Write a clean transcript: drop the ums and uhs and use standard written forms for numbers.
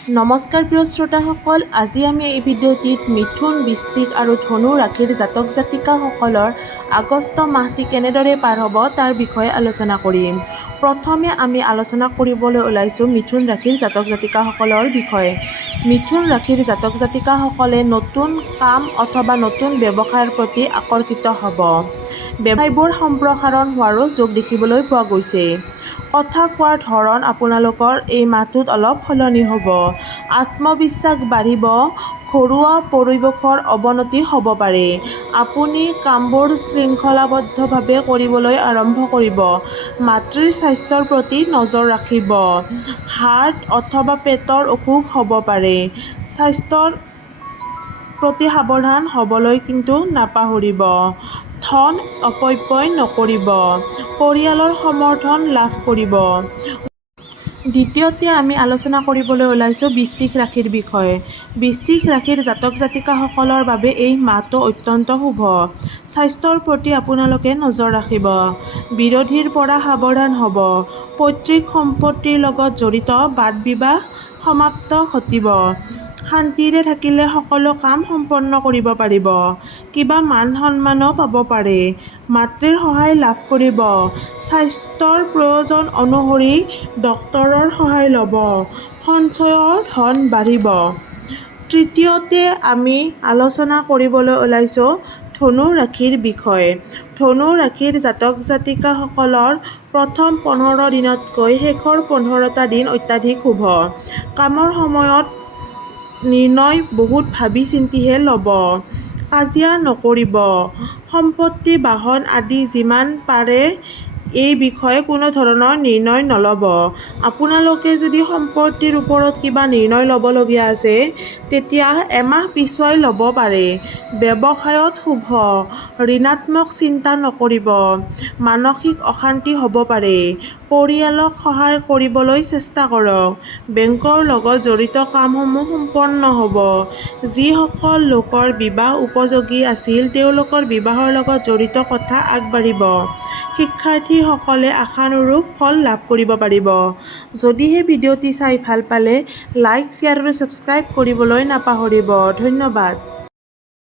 নমস্কাৰ প্ৰিয় শ্ৰোতাসকল, আজি আমি এই ভিডিঅ'টিত মিথুন, বৃশ্চিক আৰু ধনু ৰাশিৰ জাতক জাতিকাসকলৰ আগষ্ট মাহটি কেনেদৰে পাৰ হ'ব তাৰ বিষয়ে আলোচনা কৰিম। প্ৰথমে আমি আলোচনা কৰিবলৈ ওলাইছোঁ মিথুন ৰাশিৰ জাতক জাতিকাসকলৰ বিষয়ে। মিথুন ৰাশিৰ জাতক জাতিকাসকলে নতুন কাম অথবা নতুন ব্যৱসায়ৰ প্ৰতি আকৰ্ষিত হ'ব। ব্যৱসায়বোৰ সম্প্ৰসাৰণ হোৱাৰো যোগ দেখিবলৈ পোৱা গৈছে। কথা কোৱাৰ ধৰণ আপোনালোকৰ এই মাহটোত অলপ সলনি হ'ব। আত্মবিশ্বাস বাঢ়িব, ঘৰুৱা পৰিৱেশৰ অৱনতি হ'ব পাৰে। আপুনি কামবোৰ শৃংখলাবদ্ধভাৱে কৰিবলৈ আৰম্ভ কৰিব। মাতৃৰ স্বাস্থ্যৰ প্ৰতি নজৰ ৰাখিব। হাৰ্ট অথবা পেটৰ অসুখ হ'ব পাৰে। স্বাস্থ্যৰ প্ৰতি সাৱধান হ'বলৈ কিন্তু নাপাহৰিব। ধন অপব্যয় নকৰিব। পৰিয়ালৰ সমৰ্থন লাভ কৰিব। দ্বিতীয়তে আমি আলোচনা কৰিবলৈ ওলাইছোঁ বৃশ্চিক ৰাশিৰ বিষয়ে। বৃশ্চিক ৰাশিৰ জাতক জাতিকাসকলৰ বাবে এই মাহটো অত্যন্ত শুভ। স্বাস্থ্যৰ প্ৰতি আপোনালোকে নজৰ ৰাখিব। বিৰোধীৰ পৰা সাৱধান হ'ব। পৈতৃক সম্পত্তিৰ লগত জড়িত বাদ বিবাদ সমাপ্ত ঘটিব। শান্তিৰে থাকিলে সকলো কাম সম্পন্ন কৰিব পাৰিব। কিবা মান সন্মানো পাব পাৰে। মাতৃৰ সহায় লাভ কৰিব। স্বাস্থ্যৰ প্ৰয়োজন অনুসৰি ডক্তৰৰ সহায় ল'ব। সঞ্চয়ৰ ধন বাঢ়িব। তৃতীয়তে আমি আলোচনা কৰিবলৈ ওলাইছোঁ ধনু ৰাশিৰ বিষয়ে। ধনু ৰাশিৰ জাতক জাতিকাসকলৰ প্ৰথম 15 দিনতকৈ শেষৰ 15টা দিন অত্যাধিক শুভ। কামৰ সময়ত নিৰ্ণয় বহুত ভাবি চিন্তিহে ল'ব। কাজিয়া নকৰিব। সম্পত্তি বাহন আদি যিমান পাৰে এই বিষয়ে কোনো ধৰণৰ নিৰ্ণয় নল'ব। আপোনালোকে যদি সম্পত্তিৰ ওপৰত কিবা নিৰ্ণয় ল'বলগীয়া আছে তেতিয়া এমাহ পিছুৱাই ল'ব পাৰে। ব্যৱসায়ত শুভ। ঋণাত্মক চিন্তা নকৰিব। মানসিক অশান্তি হ'ব পাৰে। পৰিয়ালক সহায় কৰিবলৈ চেষ্টা কৰক। বেংকৰ লগত জড়িত কামসমূহ সম্পন্ন হ'ব। যিসকল লোকৰ বিবাহ উপযোগী আছিল তেওঁলোকৰ বিবাহৰ লগত জড়িত কথা আগবাঢ়িব। শিক্ষাৰ্থীসকলে আশানুৰূপ ফল লাভ কৰিব পাৰিব। যদিহে ভিডিঅ'টি চাই ভাল পালে লাইক, শ্বেয়াৰ আৰু ছাবস্ক্ৰাইব কৰিবলৈ নাপাহৰিব। ধন্যবাদ।